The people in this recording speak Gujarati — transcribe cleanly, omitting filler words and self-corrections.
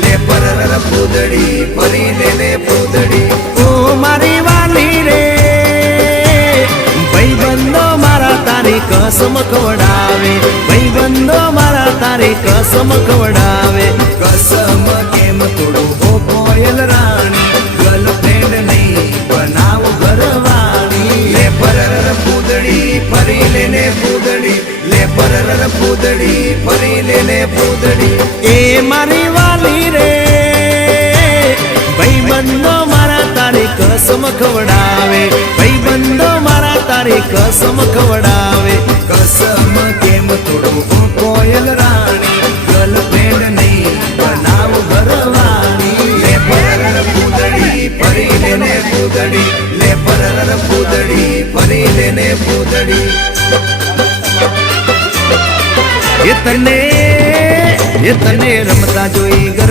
લે પરર પૂદડી ફરી લેને પૂદડી ઓ મારી વાલી રે ભાઈબંધો મારા તારી કસમ ખવડાવે ભાઈબંધો મારા તારી કસમ ખવડાવે કસમ કેમ તોડું હો કોયલ રાણી ગર્લફ્રેન્ડ નહીં બનાવ ઘરવાળી લે પરર પૂદડી ફરી લેને પૂદડી લે પરર પૂદડી ફરી લેને પૂદડી એ મારી વાલી રે ભાઈબંધો મારા તારી કસમ ખવડાવે ભાઈબંધો મારા તારી કસમ ખવડાવે કસમ કેમ તોડું હો કોયલ રાણી ગર્લફ્રેન્ડ નહીં બનાવ ઘરવાળી લે પરર પૂદડી ફરી લેને પૂદડી લે પરર પૂદડી ફરી લેને પૂદડી એ તને રમતા જોઈ ગર